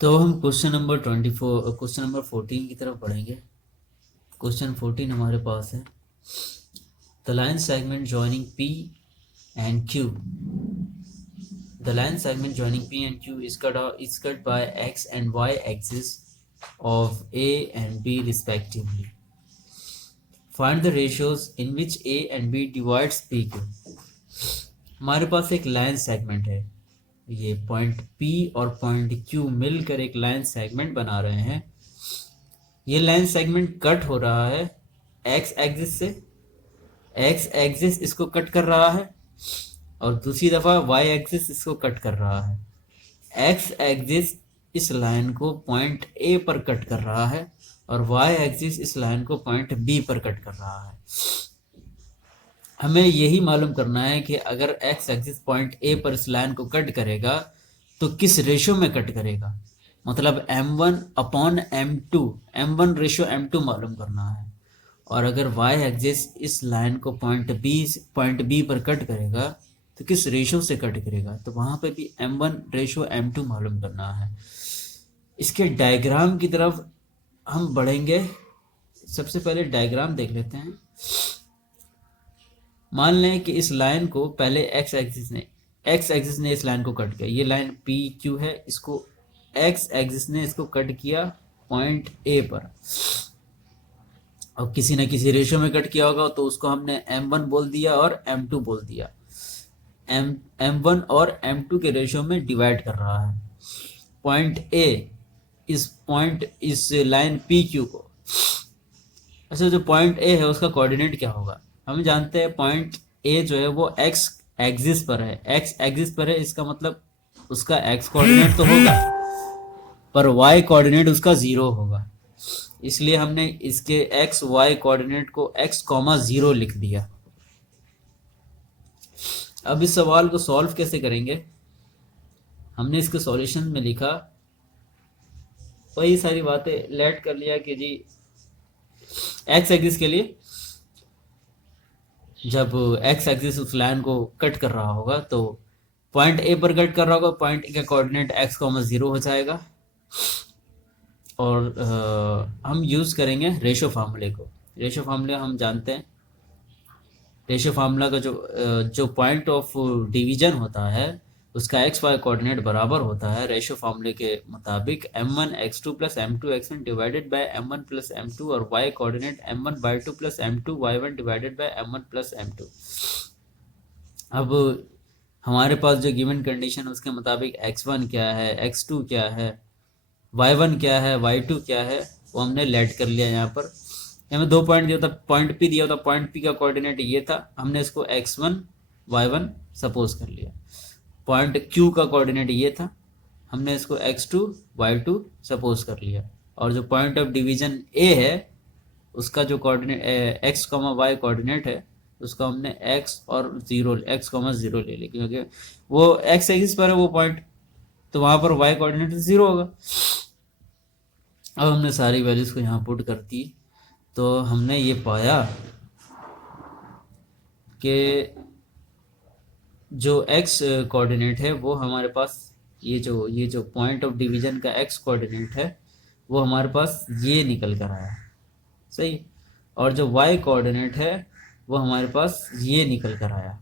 तो हम question number 14 की तरफ बढ़ेंगे। क्वेश्चन 14 हमारे पास है, the line segment joining P and Q. The line segment joining P and Q is cut by x and y axis of A and B respectively. Find the ratios in which A and B divides PQ. हमारे पास एक line segment है, ये point P और point Q मिलकर एक line segment बना रहे हैं। ये लाइन सेगमेंट कट हो रहा है x एक्सिस से, x एक्सिस इसको कट कर रहा है और दूसरी दफ़ा y एक्सिस इसको कट कर रहा है। x एक्सिस इस लाइन को पॉइंट A पर कट कर रहा है और y एक्सिस इस लाइन को पॉइंट B पर कट कर रहा है। हमें यही मालूम करना है कि अगर x एक्सिस पॉइंट A पर इस लाइन को कट करेगा तो किस रेशो में कट करेगा, मतलब m1 upon m2, m1 ratio m2 मालूम करना है। और अगर y एक्सिस इस लाइन को पॉइंट B पर कट करेगा तो किस रेशो से कट करेगा, तो वहाँ पे भी m1 रेशो m2 मालूम करना है। इसके डायग्राम की तरफ हम बढ़ेंगे। सबसे पहले डायग्राम देख लेते हैं। मान लें कि इस लाइन को पहले x एक्सिस ने इस लाइन को कट किया। ये लाइन पी क्यू है, इसको x एक्सिस ने इसको कट किया पॉइंट A पर। अब किसी न किसी रेशो में कट किया होगा तो उसको हमने m1 बोल दिया और m2 बोल दिया। m1 और m2 के रेशो में डिवाइड कर रहा है पॉइंट A इस लाइन पी क्यू को। अच्छा, जो पॉइंट A है उसका कोऑर्डिनेट क्या होगा? हम जानते हैं पॉइंट A जो है वो x एक्सिस पर है। x एक्सिस पर है, इसका मतलब उसका x कोऑर्डिनेट तो होगा पर y कोऑर्डिनेट उसका 0 होगा। इसलिए हमने इसके x y कोऑर्डिनेट को x, 0 लिख दिया। अब इस सवाल को सॉल्व कैसे करेंगे? हमने इसके सॉल्यूशन में लिखा वही सारी बातें लेट कर लिया कि जी x एक्सिस के लिए जब x एक्सिस उस लाइन को कट कर रहा होगा तो पॉइंट A पर कट कर रहा होगा, पॉइंट A का कोऑर्डिनेट x, 0 हो जाएगा। और हम यूज़ करेंगे रेशो फार्मूले को। रेशो फार्मूले हम जानते हैं। रेशो फार्मूला का जो पॉइंट ऑफ डिवीजन होता है उसका एक्स वाई कोऑर्डिनेट बराबर होता है रेशो फार्मूले के मुताबिक m1 x2 plus m2 x1 divided by m1 plus m2 और y coordinate m1 y2 plus m2 y1 divided by m1 plus m2। अब हमारे पास जो गिवन कंडीशन उसके मुताबिक x1 क्या है, x2 क्या है, y1 क्या है, y2 क्या है, वो हमने लेट कर लिया। यहाँ पर हमें 2 पॉइंट दिया था, पॉइंट P दिया था, पॉइंट P का कोऑर्डिनेट ये था, हमने इसको x1 y1 सपोज कर लिया। पॉइंट Q का कोऑर्डिनेट ये था, हमने इसको x2 y2 सपोज कर लिया। और जो पॉइंट ऑफ डिवीजन A है उसका जो कोऑर्डिनेट x, y कोऑर्डिनेट है उसका हमने x और 0 x, 0 ले लिया क्योंकि वो x एक्सिस पर है वो पॉइंट, तो वहाँ पर y कोऑर्डिनेट 0 होगा। अब हमने सारी वैल्यूज़ को यहाँ पुट कर दी तो हमने ये पाया कि जो x कोऑर्डिनेट है वो हमारे पास ये जो पॉइंट ऑफ डिवीजन का x कोऑर्डिनेट है वो हमारे पास ये निकल कर आया, सही। और जो y कोऑर्डिनेट है वो हमारे पास ये निकल कर आया।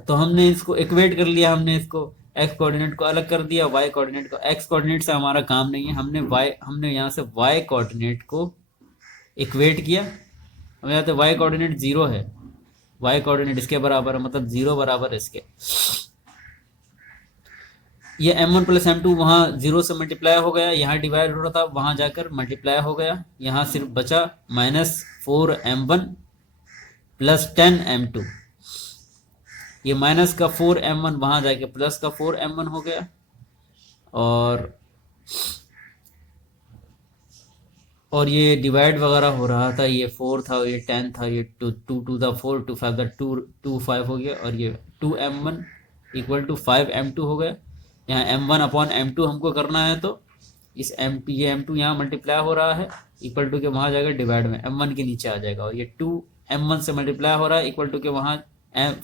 तो हमने इसको इक्वेट कर लिया, हमने इसको x कोऑर्डिनेट को अलग कर दिया, y कोऑर्डिनेट को। x कोऑर्डिनेट से हमारा काम नहीं है, हमने यहाँ से y कोऑर्डिनेट को इक्वेट किया। हमें यहाँ पे y कोऑर्डिनेट 0 है, y कोऑर्डिनेट इसके बराबर है, मतलब 0 बराबर है इसके। ये m1 प्लस m2 वहाँ 0 से मल्टीप्लाई हो गया, यहाँ डिवाइड हो रहा था, वहाँ जाकर मल्टीप्लाई हो गया। यहाँ सिर्फ बचा -4m1 प्लस 10m2। ये माइनस का 4m1 वहाँ जाके प्लस का 4m1 हो गया। और ये डिवाइड वगैरह हो रहा था, ये 4 था, ये 10 था, ये 2 टू द 4 2 5 द 2 5 हो गया। और ये 2m1 इक्वल टू 5m2 हो गया। यहाँ m1 अपॉन m2 हमको करना है तो इस ये m2 यहाँ मल्टीप्लाई हो रहा है, इक्वल टू के वहाँ जाएगा डिवाइड में m1 के नीचे आ जाएगा। और ये 2m1 से मल्टीप्लाई हो रहा है, इक्वल टू के वहाँ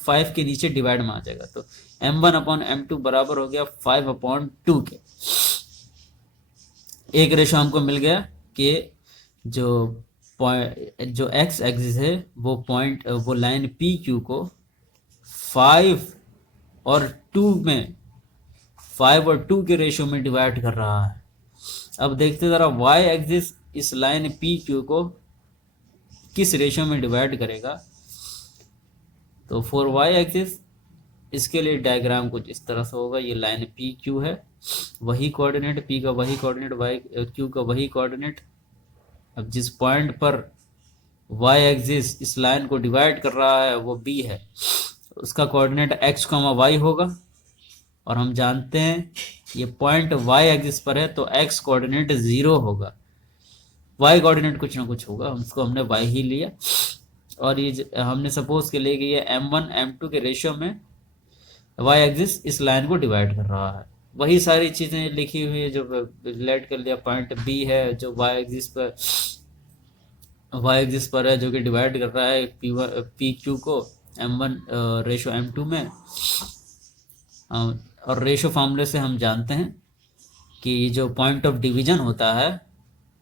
5 के नीचे डिवाइड में आ जाएगा। तो m1 अपॉन m2 बराबर हो गया 5/2 के। एक रेशो हमको मिल गया कि जो जो एक्स एक्सिस है वो लाइन पी क्यू को 5 और 2 में 5 और 2 के रेशो में डिवाइड कर रहा है। अब देखते ज़रा वाई एक्सिस इस लाइन पी क्यू को किस रेशो में डिवाइड करेगा। तो फॉर वाई एक्सिस इसके लिए डायग्राम कुछ इस तरह से होगा। ये लाइन पी क्यू है, वही कोऑर्डिनेट, पी का वही कोऑर्डिनेट, वाई क्यू का वही कोऑर्डिनेट। अब जिस पॉइंट पर वाई एक्सिस इस लाइन को डिवाइड कर रहा है वो बी है, उसका कोऑर्डिनेट एक्स कॉमा वाई होगा। और हम जानते हैं ये पॉइंट वाई एक्सिस पर है तो एक्स कोऑर्डिनेट 0 होगा, वाई कोऑर्डिनेट कुछ ना कुछ होगा, उसको हमने वाई ही लिया। और ये हमने सपोज के लिए कि ये m1 m2 के रेशियो में वाई एक्सिस इस लाइन को डिवाइड कर रहा है। वही सारी चीज़ें लिखी हुई है जो रिलेट कर लिया। पॉइंट बी है जो वाई एक्सिस पर है, जो कि डिवाइड कर रहा है पी क्यू को m1 रेशो m2 में। और रेशो फार्मूले से हम जानते हैं कि जो पॉइंट ऑफ डिवीजन होता है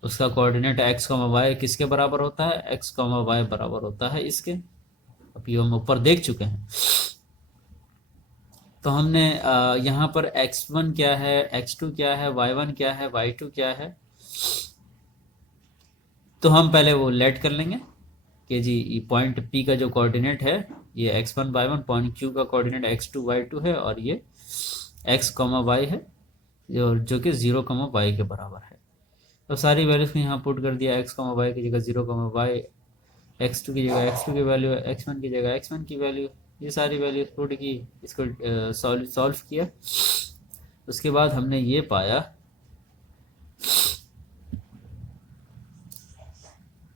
उसका कोऑर्डिनेट एक्स कॉमा वाई किसके बराबर होता है, एक्स कॉमा वाई बराबर होता है इसके। अब ये हम ऊपर देख चुके हैं। तो हमने यहाँ पर x1 क्या है, x2 क्या है, y1 क्या है, y2 क्या है, तो हम पहले वो लेट कर लेंगे कि जी ये पॉइंट P का जो कोऑर्डिनेट है ये x1 y1, पॉइंट Q का कोऑर्डिनेट x2 y2 है, और ये x कॉमा y है जो कि 0 कॉमा y के बराबर है। तो सारी वैल्यूज को यहाँ पुट कर दिया। x कॉमा y की जगह 0 कॉमा y, x2 की जगह x2 की वैल्यू, x1 की जगह x1 की वैल्यू, ये सारी वैल्यूज पुट की, इसको सॉल्व किया। उसके बाद हमने ये पाया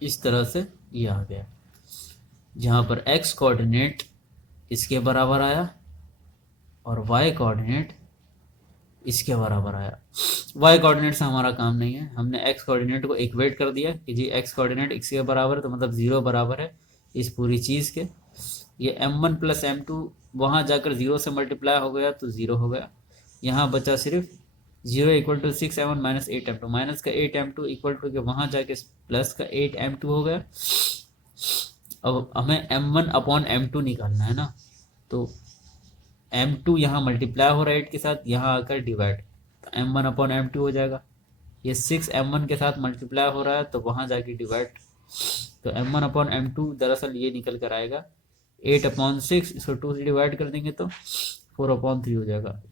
इस तरह से ये आ गया, जहाँ पर x कोऑर्डिनेट इसके बराबर आया और y कोऑर्डिनेट इसके बराबर आया। y कोऑर्डिनेट से हमारा काम नहीं है, हमने x कोऑर्डिनेट को इक्वेट कर दिया कि जी x कोऑर्डिनेट x के बराबर है, तो मतलब 0 बराबर है इस पूरी चीज़ के। ये m1 प्लस m2 वहाँ जाकर 0 से मल्टीप्लाई हो गया तो 0 हो गया। यहाँ बचा सिर्फ 0 equal to 6m1 minus 8m2, minus का 8m2 इक्वल टू के वहाँ जाके प्लस का 8m2 हो गया। अब हमें m1 अपॉन m2 निकालना है ना, तो m2 यहाँ मल्टीप्लाई हो रहा है 8 के साथ, यहाँ आकर डिवाइड, तो m1 अपॉन m2 हो जाएगा। ये 6 m1 के साथ मल्टीप्लाई हो रहा है तो वहाँ जाके डिवाइड, तो m1 अपॉन m2 दरअसल ये निकल कर आएगा 8 अपॉन 6, इसको 2 से डिवाइड कर देंगे तो 4 अपॉन 3 हो जाएगा।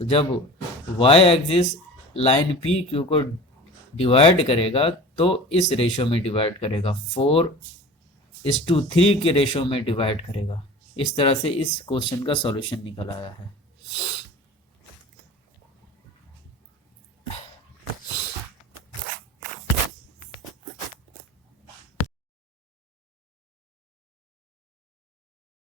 तो जब y axis line P Q को डिवाइड करेगा तो इस रेशो में डिवाइड करेगा, 4:3 के रेशो में डिवाइड करेगा। इस तरह से इस क्वेश्चन का सॉल्यूशन निकल आया है।